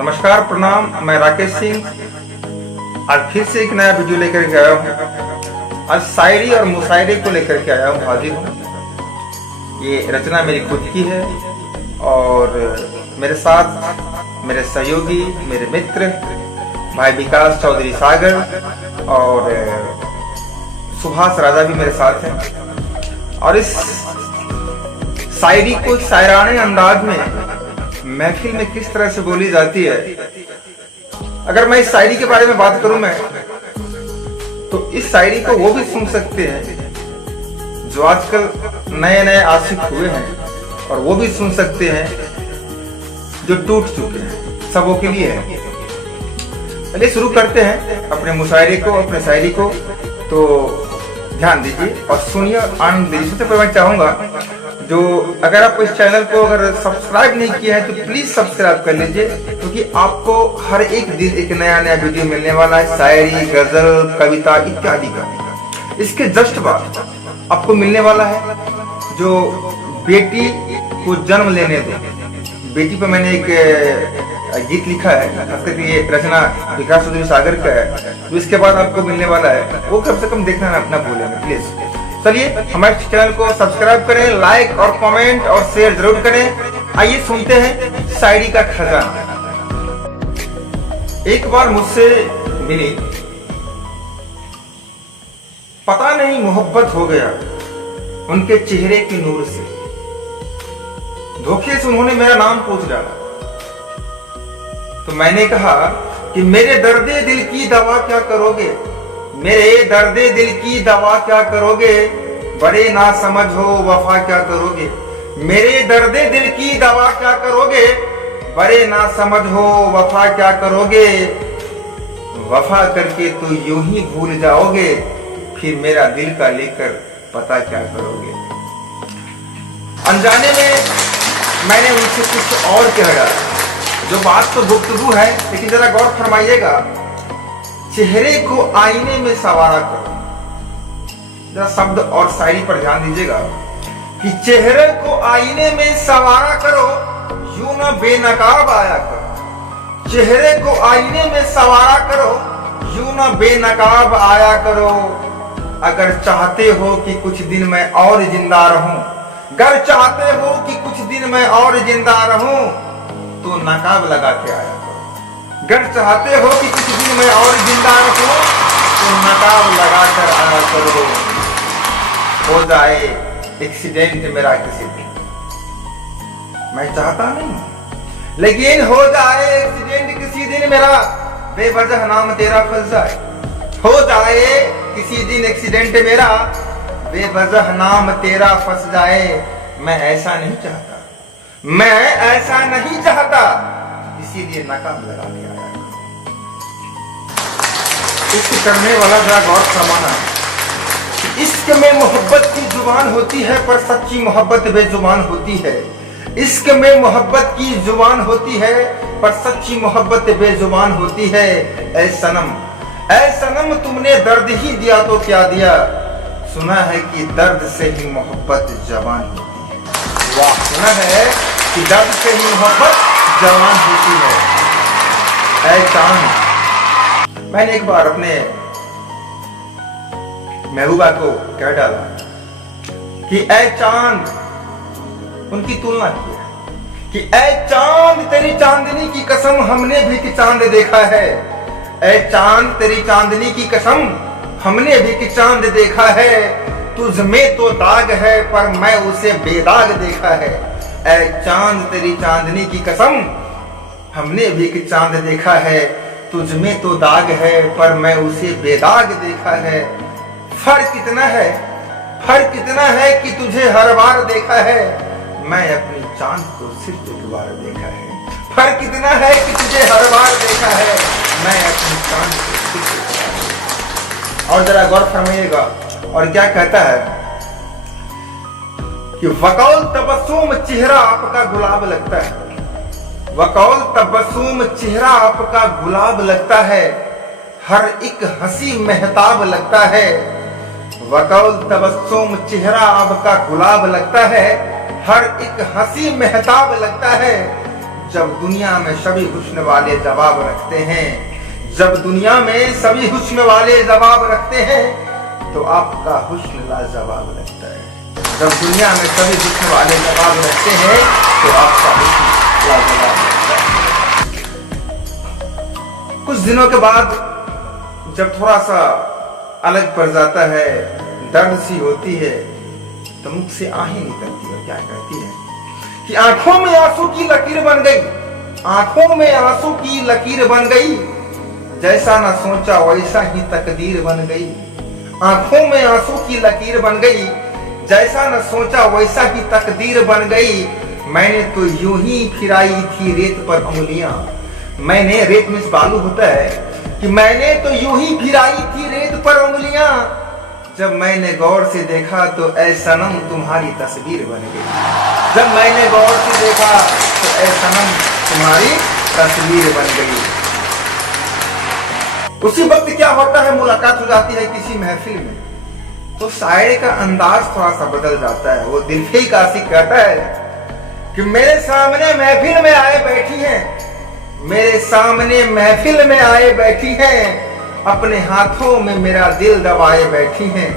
नमस्कार, प्रणाम। मैं राकेश सिंह आज फिर से एक नया वीडियो लेकर के आया हूँ। आज शायरी और मुशायरे को लेकर के आया हूँ, हाजिर हूँ। ये रचना मेरी खुद की है और मेरे साथ मेरे सहयोगी, मेरे मित्र भाई विकास चौधरी सागर और सुभाष राजा भी मेरे साथ हैं। और इस शायरी को शायराने अंदाज में महफिल में किस तरह से बोली जाती है, अगर मैं इस शायरी के बारे में बात करूं मैं, तो इस शायरी को वो भी सुन सकते हैं जो आजकल नए नए आशिक हुए हैं, और वो भी सुन सकते हैं जो टूट चुके हैं। सबों के लिए है। चलिए शुरू करते हैं अपने मुशायरे को, अपने शायरी को। तो ध्यान दीजिए और सुनिए और आनंद लीजिए। सबसे पहले मैं चाहूंगा जो अगर आप इस चैनल को अगर सब्सक्राइब नहीं किया है तो प्लीज सब्सक्राइब कर लीजिए, क्योंकि आपको हर एक दिन एक नया नया वीडियो मिलने वाला है, शायरी, गजल, कविता इत्यादि का। इसके जस्ट बाद आपको मिलने वाला है जो बेटी को जन्म लेने दो। बेटी पर मैंने एक गीत लिखा है, ये रचना विकास चौधरी सागर का है। तो इसके बाद आपको मिलने वाला है, वो कम से कम देखना ना भूलेंगे प्लीज। चलिए हमारे चैनल को सब्सक्राइब करें, लाइक और कमेंट और शेयर जरूर करें। आइए सुनते हैं शायरी का खजाना। एक बार मुझसे मिली, पता नहीं मोहब्बत हो गया उनके चेहरे के नूर से। धोखे से उन्होंने मेरा नाम पूछ डाला, तो मैंने कहा कि मेरे दर्दे दिल की दवा क्या करोगे, मेरे दर्दे दिल की दवा क्या करोगे, बड़े ना समझ हो वफा क्या करोगे। मेरे दर्दे दिल की दवा क्या करोगे, बड़े ना समझ हो वफा क्या करोगे। वफा करके तो यूं ही भूल जाओगे, फिर मेरा दिल का लेकर पता क्या करोगे। अनजाने में मैंने उनसे कुछ और कह डाला। जो बात तो गुफ्तगू है, लेकिन जरा गौर फरमाइएगा। चेहरे को आईने में सवारा करो। जरा शब्द और शायरी पर ध्यान दीजिएगा कि चेहरे को आईने में सवारा करो, यूं ना बेनकाब आया करो। चेहरे को आईने में सवारा करो, यूं ना बेनकाब आया करो। अगर चाहते हो कि कुछ दिन मैं और जिंदा रहूं, अगर चाहते हो कि कुछ दिन मैं और जिंदा रहूं, तो नकाब लगा के आया करो। अगर चाहते हो कि कुछ दिन मैं और जिंदा रहूं, तो नकाब लगा कर आया करो। हो जाए एक्सीडेंट मेरा किसी दिन, मैं चाहता नहीं, लेकिन हो जाए एक्सीडेंट किसी दिन मेरा, बेवजह नाम तेरा फंस जाए। हो जाए किसी दिन एक्सीडेंट मेरा, बेवजह नाम तेरा फंस जाए। मैं ऐसा नहीं चाहता, मैं ऐसा नहीं चाहता, इसीलिए नकाब लगा के आया। इश्क करने वाला जरा गौर फरमाना। इश्क में मोहब्बत की जुबान होती है, पर सच्ची मोहब्बत बेजुबान होती है। इश्क में मोहब्बत की जुबान होती है, पर सच्ची मोहब्बत बेजुबान होती है। ऐ सनम तुमने दर्द ही दिया तो क्या दिया, सुना है कि दर्द से ही मोहब्बत जवान होती है। वाह, सुना है कि दर्द से ही मोहब्बत जवान होती है। ऐ चांद, मैंने एक बार अपने महबूबा को कह डाला कि ऐ चांद, उनकी तुलना की कि ऐ चांद तेरी चांदनी की कसम, हमने भी कि चांद देखा है। ऐ चांद तेरी चांदनी की कसम, हमने भी कि चांद देखा है। तुझ में तो दाग है, पर मैं उसे बेदाग देखा है। ऐ चांद तेरी चांदनी की कसम, हमने भी कि चांद देखा है। तुझ में तो दाग है, पर मैं उसे बेदाग देखा है। फर्क कितना है, फर्क कितना है कि तुझे हर बार देखा है, मैं अपनी चांद को सिर्फ एक बार देखा है। फर्क कितना है कि तुझे हर बार देखा है, मैं अपनी चांद को सिर्फ एक बार। और जरा गौर फरमाइएगा, और क्या कहता है कि वकौल तबस्सुम चेहरा आपका गुलाब लगता है। वकौल तबस्सुम चेहरा आपका गुलाब लगता है, हर एक हंसी महताब लगता है। वकौल तबस्सुम चेहरा आपका गुलाब लगता है, हर एक हंसी महताब लगता है। जब दुनिया में सभी हुस्न वाले जवाब रखते हैं, जब दुनिया में सभी हुस्न वाले जवाब रखते हैं, तो आपका हुस्न लाजवाब लगता है। जब दुनिया में सभी हुस्न वाले जवाब रखते हैं, तो आपका हुस्न लाजवाब लगता है। कुछ दिनों के बाद जब थोड़ा सा अलग पड़ जाता है, दर्द सी होती है, तो मुख से आहें निकलती है। क्या कहती है कि आंखों में आंसू की लकीर बन गई, आंखों में आंसू की लकीर बन गई, जैसा न सोचा वैसा ही तकदीर बन गई। आंखों में आंसू की लकीर बन गई, जैसा न सोचा वैसा ही तकदीर बन गई। मैंने तो यूं ही फिराई थी रेत पर उंगलियां, मैंने, रेत में बालू होता है, कि मैंने तो यूं ही फिराई थी रेत पर उंगलियां, जब मैंने गौर से देखा तो ऐ सनम तुम्हारी तस्वीर बन गई। जब मैंने गौर से देखा तो ऐ सनम तुम्हारी तस्वीर बन गई। उसी वक्त क्या होता है, मुलाकात हो जाती है किसी महफिल में, तो शायरी का अंदाज थोड़ा सा बदल जाता है। वो दिल का आशिक कहता है कि मेरे सामने महफिल में आए बैठी हैं, मेरे सामने महफिल में आए बैठी हैं, अपने हाथों में मेरा दिल दबाए बैठी हैं।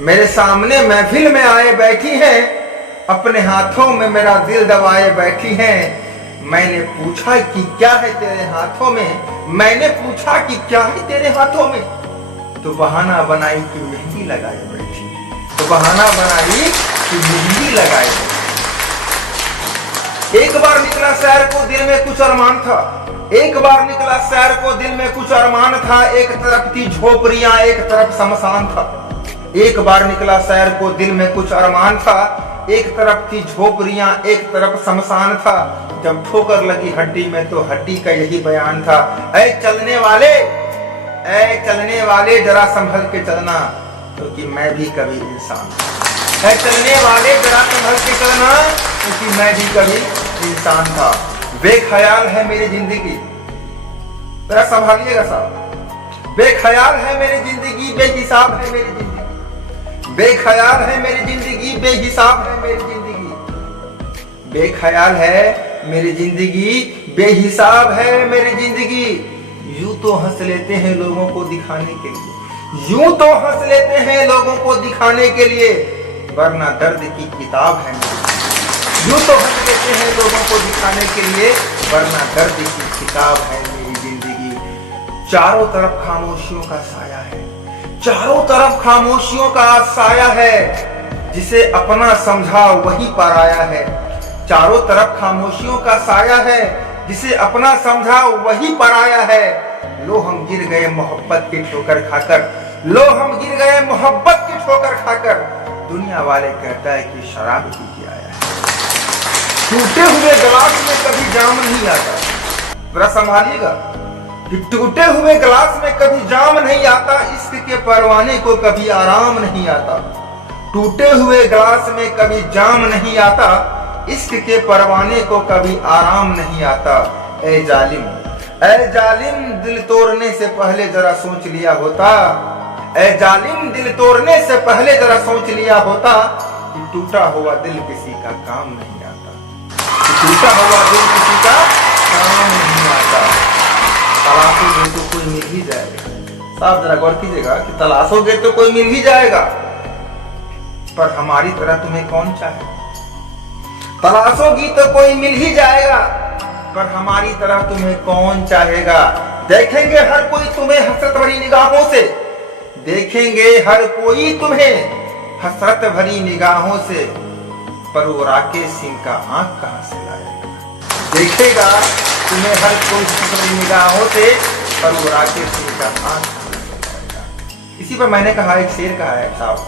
मेरे सामने महफिल में आए बैठी हैं, अपने हाथों में मेरा दिल दबाए बैठी हैं। मैंने पूछा कि क्या है तेरे हाथों में, मैंने पूछा कि क्या है तेरे हाथों में, तो बहाना बनाई कि मेहंदी लगाए बैठी, तो बहाना बनाई कि मेहंदी लगाए बैठी। एक बार निकला शहर को दिल में कुछ अरमान था, एक बार निकला शहर को दिल में कुछ अरमान था, एक तरफ थी झोपड़ियां एक तरफ शमशान था। एक बार निकला शहर को दिल में कुछ अरमान था, एक तरफ थी झोपड़ियां एक तरफ शमशान था। जब ठोकर लगी हड्डी में तो हड्डी का यही बयान था, ऐ चलने वाले, ऐ चलने वाले जरा संभल के चलना, क्योंकि मैं भी कभी इंसान, ऐ चलने वाले जरा संभल के चलना, क्योंकि मैं भी कभी इंसान था। बेख्याल है मेरी जिंदगी, जरा संभालिएगा साहब, बेख्याल है मेरी जिंदगी, बेहिसाब है मेरी जिंदगी, बेख्याल है मेरी जिंदगी, बेहिसाब है मेरी जिंदगी, बेख्याल है मेरी जिंदगी, बेहिसाब है मेरी जिंदगी। यूं तो हंस लेते हैं लोगों को दिखाने के लिए, यूं तो हंस लेते हैं लोगों को दिखाने के लिए, वरना दर्द की किताब है मेरी। यूं तो हंस लेते हैं लोगों को दिखाने के लिए, वरना दर्द की किताब है मेरी जिंदगी। चारों तरफ खामोशियों का साया है, चारों तरफ खामोशियों का साया है, जिसे अपना समझा वही पराया है। चारों तरफ खामोशियों का साया है, जिसे अपना समझा वही पराया है। लो हम गिर गए मोहब्बत की ठोकर खाकर, लो हम गिर गए मोहब्बत की ठोकर खाकर, दुनिया वाले कहता है कि शराब पी के आया है। टूटे हुए गिलास में कभी जाम नहीं आता, जरा संभालिएगा, कि टूटे हुए गिलास में कभी जाम नहीं आता, इश्क के परवाने को कभी आराम नहीं आता। टूटे हुए गिलास में कभी जाम नहीं आता, इश्क के परवाने को कभी आराम नहीं आता। ऐ जालिम, ऐ जालिम दिल तोड़ने से पहले जरा सोच लिया होता, ऐ जालिम दिल तोड़ने से पहले जरा सोच लिया होता, कि टूटा हुआ दिल किसी का काम नहीं आता, कि टूटा हुआ दिल किसी का काम नहीं आता। तलाशोगे तो कोई मिल ही जाएगा, साहब जरा गौर कीजिएगा कि तलाशोगे तो कोई मिल ही जाएगा, पर हमारी तरह तुम्हें कौन चाहे। तलाशोगी तो कोई मिल ही जाएगा, पर हमारी तरह तुम्हें कौन चाहेगा। देखेंगे हर कोई तुम्हें हसरत भरी निगाहों से, देखेंगे हर कोई तुम्हें हसरत भरी निगाहों से, पर वो राकेश सिंह का आंख कहां से लाएगा। देखेगा तुम्हें हर कोई हसरत भरी निगाहों से, पर वो राकेश सिंह का आंख कहां से लाएगा। इसी पर मैंने कहा, एक शेर कहा है साहब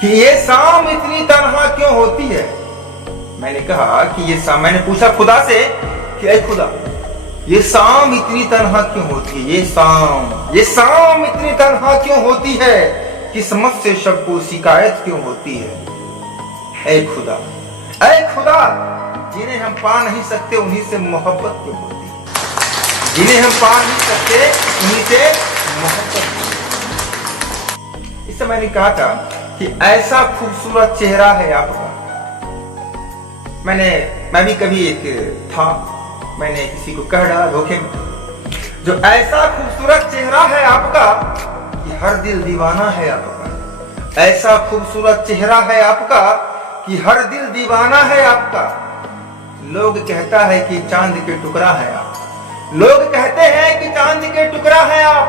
कि ये शाम इतनी तन्हा क्यों होती है। मैंने कहा कि ये शाम, मैंने पूछा खुदा से कि ऐ खुदा ये शाम इतनी तन्हा क्यों होती है, ये शाम इतनी तन्हा क्यों होती है, किस्मत से सबको शिकायत क्यों होती है। ऐ खुदा, ऐ खुदा जिन्हें हम पा नहीं सकते उन्हीं से मोहब्बत क्यों होती है, जिन्हें हम पा नहीं सकते उन्हीं से मोहब्बत क्यों होती है। इससे मैंने कहा था कि ऐसा खूबसूरत चेहरा है आपका। मैं भी कभी एक था मैंने किसी को कह डाला धोखे में, जो ऐसा खूबसूरत चेहरा है आपका कि हर दिल दीवाना है आपका, ऐसा खूबसूरत चेहरा है आपका कि हर दिल दीवाना है आपका। लोग कहता है कि चांद के टुकड़ा है आप, लोग कहते हैं कि चांद के टुकड़ा है आप,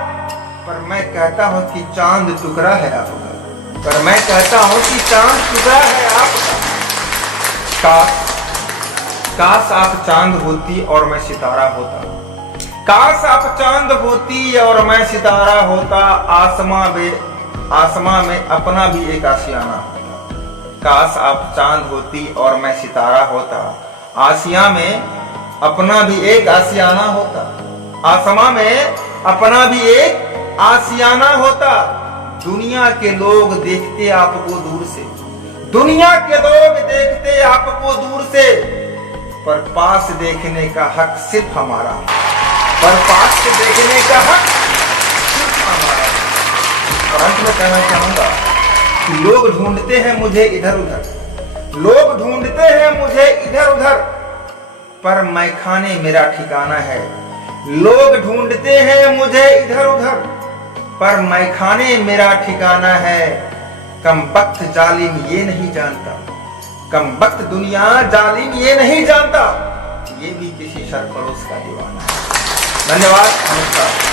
पर मैं कहता हूं कि चांद टुकड़ा है आपका, पर मैं कहता हूं कि चांद टुकड़ा है आपका। काश आप चांद होती और मैं सितारा होता, काश आप चांद होती और मैं सितारा होता, आसमां में अपना भी एक आशियाना होता। काश आप चांद होती और मैं सितारा होता, आसिया में अपना भी एक आसियाना होता, आसमां में अपना भी एक आसियाना होता। दुनिया के लोग देखते आपको दूर से, दुनिया के लोग देखते आपको दूर से, पर पास देखने का हक सिर्फ हमारा, पर पास से देखने का हक सिर्फ हमारा। और अंत में कहना चाहूंगा कि लोग ढूंढते हैं मुझे इधर उधर, लोग ढूंढते हैं मुझे इधर उधर, पर मैं खाने मेरा ठिकाना है। लोग ढूंढते हैं मुझे इधर उधर, पर मैं खाने मेरा ठिकाना है। कम वक्त जालिम ये नहीं जानता, कम वक्त दुनिया जालिम ये नहीं जानता, ये भी किसी सरफरोश का दीवाना है। धन्यवाद, नमस्कार।